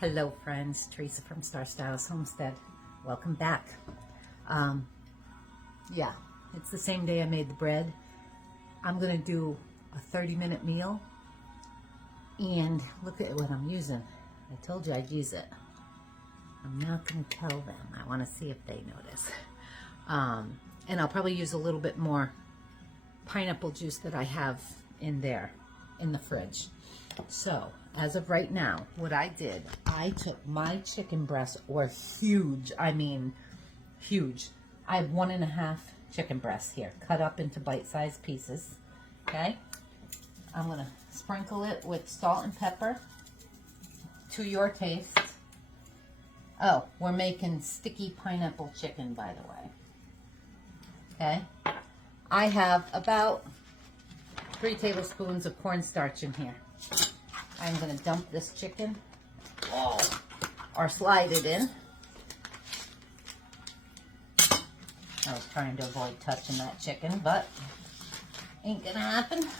Hello friends, Teresa from Star Styles Homestead. Welcome back. Yeah, it's the same day I made the bread. I'm gonna do a 30-minute meal, and look at what I'm using. I told you I'd use it. I'm not gonna tell them. I wanna see if they notice. And I'll probably use a little bit more pineapple juice that I have in there, in the fridge. So, as of right now, what I did, I took my chicken breasts, or huge, I mean huge. I have 1.5 chicken breasts here, cut up into bite-sized pieces, okay? I'm gonna sprinkle it with salt and pepper to your taste. Oh, we're making sticky pineapple chicken, by the way. Okay? I have about 3 tablespoons of cornstarch in here. I'm going to dump this chicken, or slide it in. I was trying to avoid touching that chicken, but ain't going to happen. Get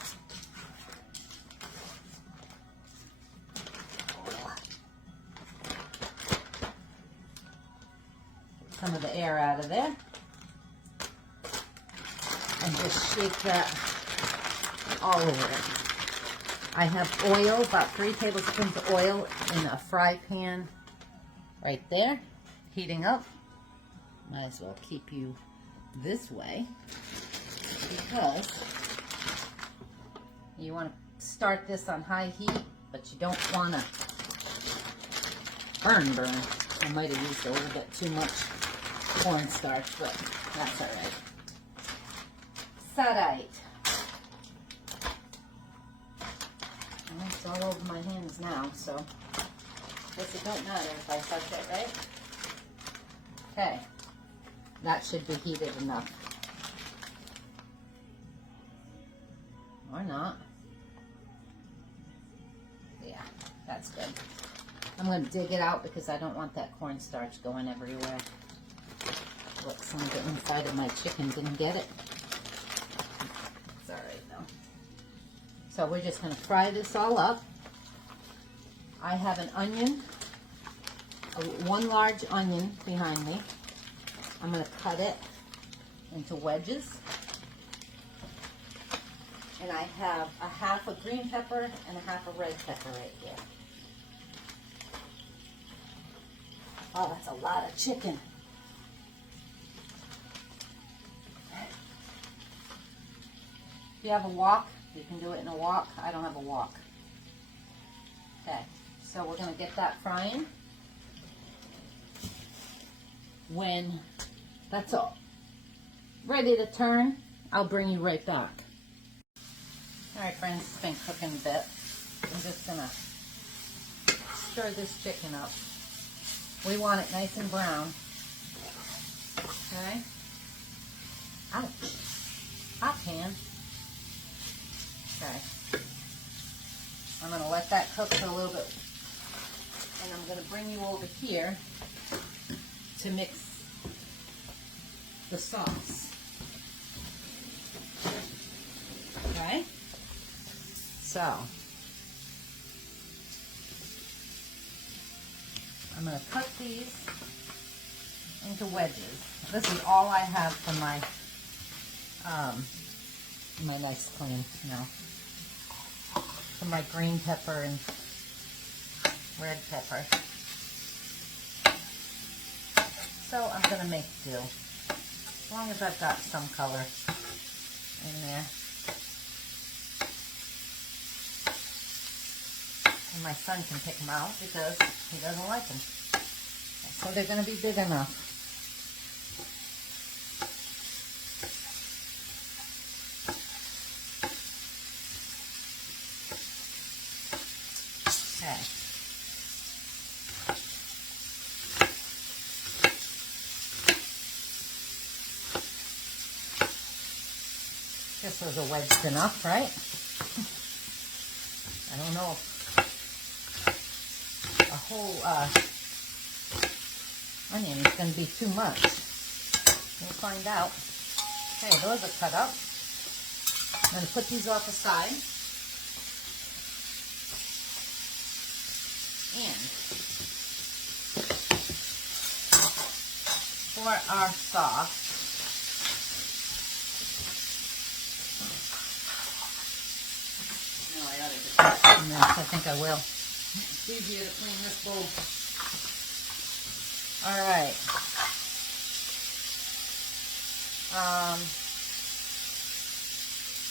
some of the air out of there. And just shake that all over it. I have oil, about 3 tablespoons of oil in a fry pan right there, heating up. Might as well keep you this way because you want to start this on high heat, but you don't want to burn. I might have used a little bit too much cornstarch, but that's all right. Sadite. It's all over my hands now, so I guess it don't matter if I touch it, right? Okay, that should be heated enough. Or not. Yeah, that's good. I'm going to dig it out because I don't want that cornstarch going everywhere. Look, some of the inside of my chicken didn't get it. It's all right though. So we're just going to fry this all up. I have an onion, 1 large onion behind me. I'm going to cut it into wedges. And I have a 1/2 green pepper and a 1/2 red pepper right here. Oh, that's a lot of chicken. If you have a wok, you can do it in a wok. I don't have a wok. Okay, so we're going to get that frying. When that's all ready to turn, I'll bring you right back. All right, friends, it's been cooking a bit. I'm just going to stir this chicken up. We want it nice and brown. Okay? Ouch. Hot pan. Okay. I'm going to let that cook for a little bit. And I'm going to bring you over here to mix the sauce. Okay? So, I'm going to cut these into wedges. This is all I have for my my nice clean, for my green pepper and red pepper. So I'm going to make do, as long as I've got some color in there. And my son can pick them out because he doesn't like them. So they're going to be big enough. Okay. This was a wedged enough, right? I don't know if a whole onion is going to be too much. We'll find out. Okay, those are cut up. I'm going to put these off aside. And for our sauce, no, I ought to just put some in this. I think I will. It's easier to clean this bowl. All right.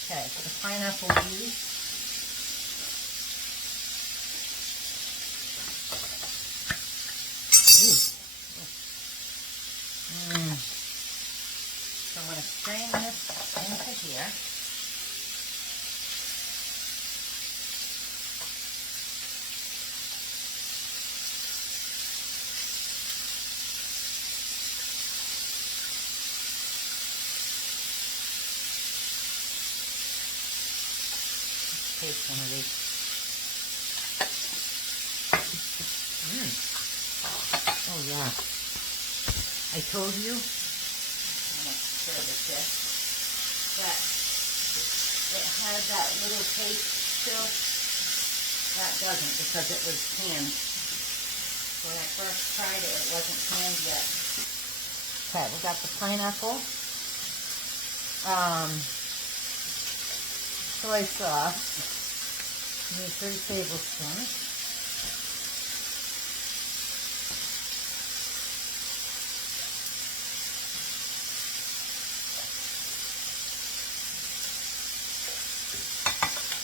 Okay, the pineapple juice. So I'm going to strain this into here. Taste one of these. Oh yeah. I told you, I'm going to stir this in, that it had that little taste still. That doesn't, because it was canned. When I first tried it, it wasn't canned yet. Okay, we got the pineapple. Soy sauce. I need 3 tablespoons.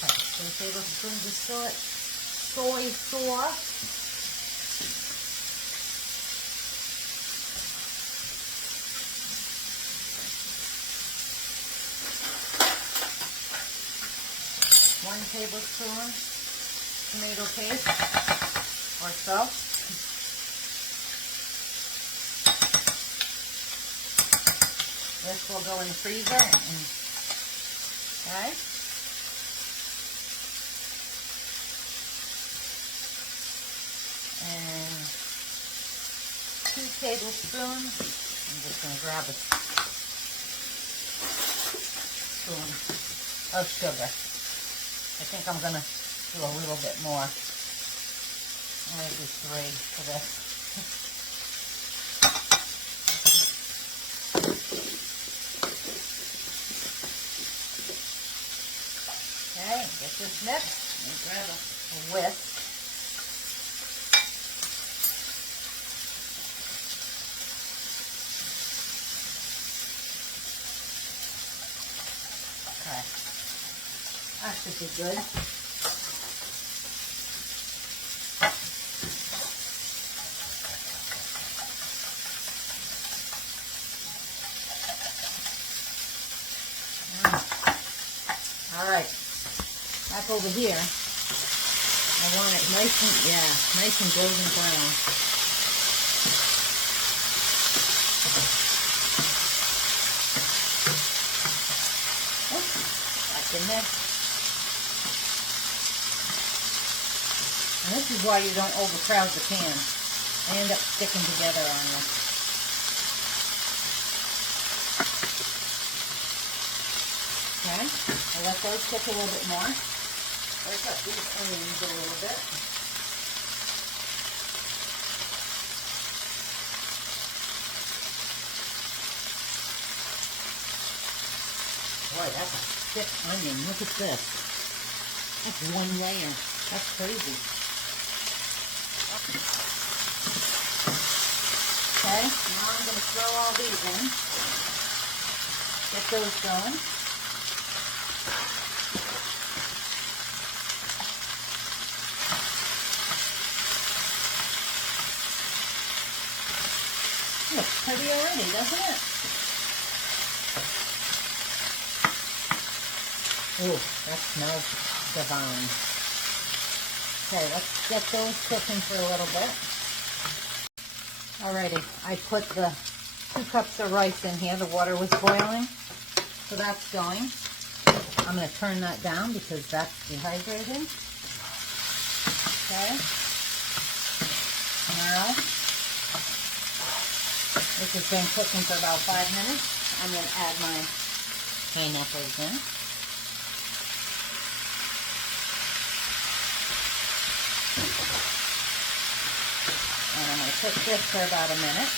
Okay, 3 tablespoons of soy sauce. One tablespoon tomato paste or so. This will go in the freezer. Okay. And 2 tablespoons. I'm just going to grab a spoon of sugar. I think I'm going to do a little bit more. I'm going to do 3 for this. Okay, get this mixed. And grab a whisk. Okay. That should be good. All right, back over here. I want it nice and golden brown. Oh, back in there. And this is why you don't overcrowd the pan. They end up sticking together on you. Okay, I'll let those cook a little bit more. Break up these onions a little bit. Boy, that's a thick onion. Look at this. That's one layer. That's crazy. Okay, now I'm going to throw all these in. Get those going. Looks pretty already, doesn't it? Ooh, that smells divine. Okay, let's get those cooking for a little bit. Alrighty, I put the 2 cups of rice in here. The water was boiling, so that's going. I'm going to turn that down because that's dehydrated. Okay. Now, this has been cooking for about 5 minutes. I'm going to add my pineapples in. And I'm going to cook this for about a minute.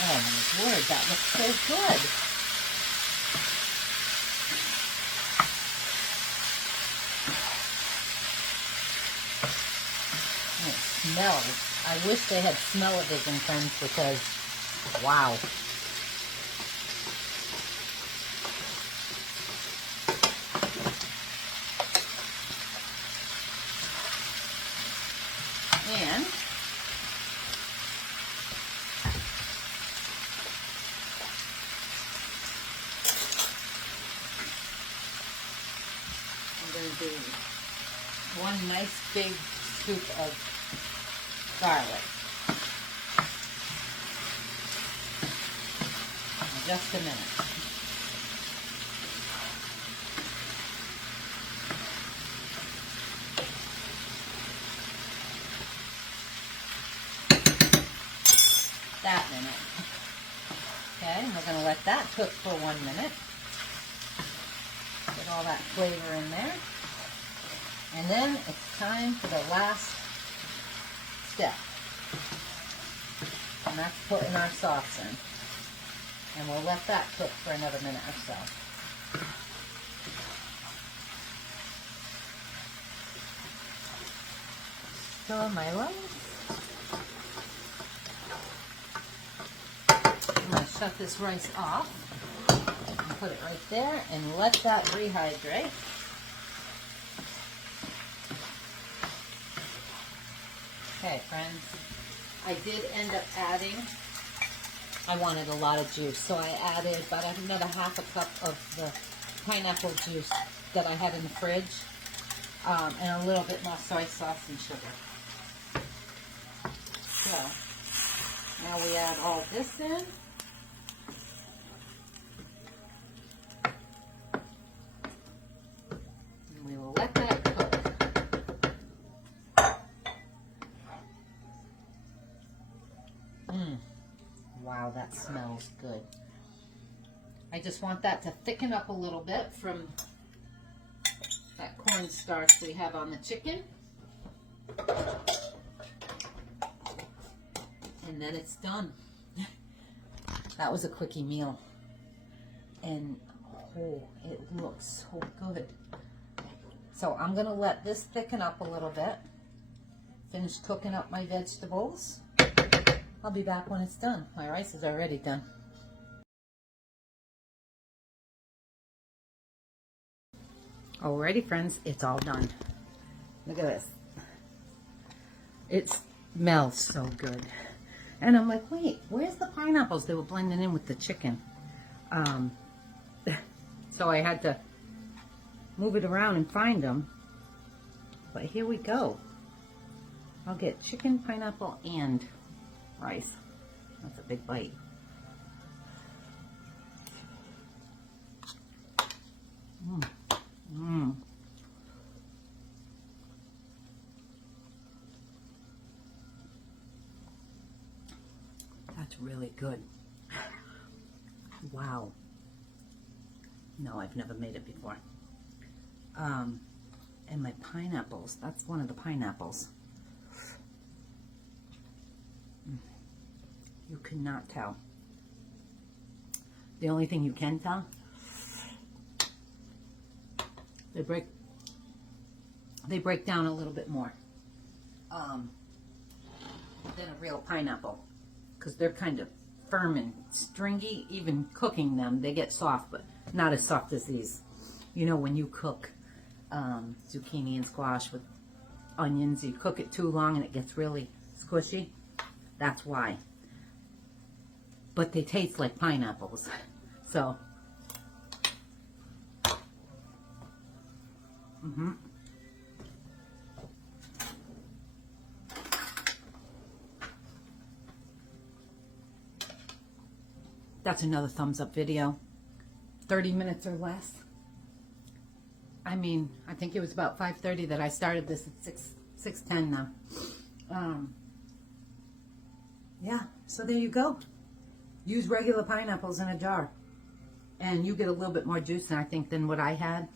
Oh my word, that looks so good. And it smells. I wish they had smell-o-vision, friends, because, wow. And I'm going to do one nice big scoop of garlic. In just a minute. That minute. Okay, and we're going to let that cook for 1 minute. Get all that flavor in there. And then it's time for the last step. And that's putting our sauce in. And we'll let that cook for another minute or so. Stir my rice. I'm going to shut this rice off and put it right there and let that rehydrate. Okay, friends, I did end up adding, I wanted a lot of juice, so I added about another half a cup of the pineapple juice that I had in the fridge, and a little bit more soy sauce and sugar. So, now we add all this in. And we will let that cook. Wow, that smells good. I just want that to thicken up a little bit from that cornstarch we have on the chicken. And then it's done. That was a quickie meal. And oh, it looks so good. So I'm going to let this thicken up a little bit. Finish cooking up my vegetables. I'll be back when it's done. My rice is already done. Alrighty, friends, it's all done. Look at this. It smells so good. And I'm like, wait, where's the pineapples? They were blending in with the chicken. So I had to move it around and find them. But here we go. I'll get chicken, pineapple, and rice. That's a big bite. That's really good. Wow. No, I've never made it before. And my pineapples, that's one of the pineapples. You cannot tell. The only thing you can tell, they break down a little bit more than a real pineapple, because they're kind of firm and stringy. Even cooking them, they get soft, but not as soft as these. You know, when you cook zucchini and squash with onions, you cook it too long and it gets really squishy. That's why. But they taste like pineapples. So, that's another thumbs up video. 30 minutes or less. I mean, I think it was about 5:30 that I started this at 6:10 now. Yeah, so there you go. Use regular pineapples in a jar. And you get a little bit more juice, I think, than what I had.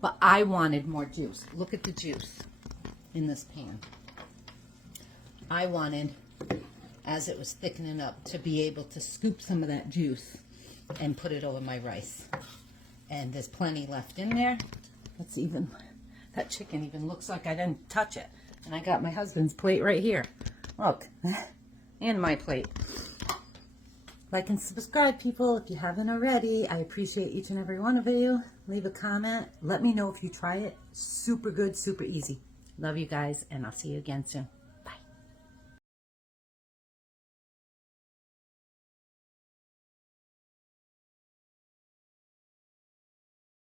But I wanted more juice. Look at the juice in this pan. I wanted, as it was thickening up, to be able to scoop some of that juice and put it over my rice. And there's plenty left in there. Let's even, that chicken even looks like I didn't touch it. And I got my husband's plate right here. Look, and my plate. Like and subscribe, people, if you haven't already. I appreciate each and every one of you. Leave a comment. Let me know if you try it. Super good, super easy. Love you guys, and I'll see you again soon.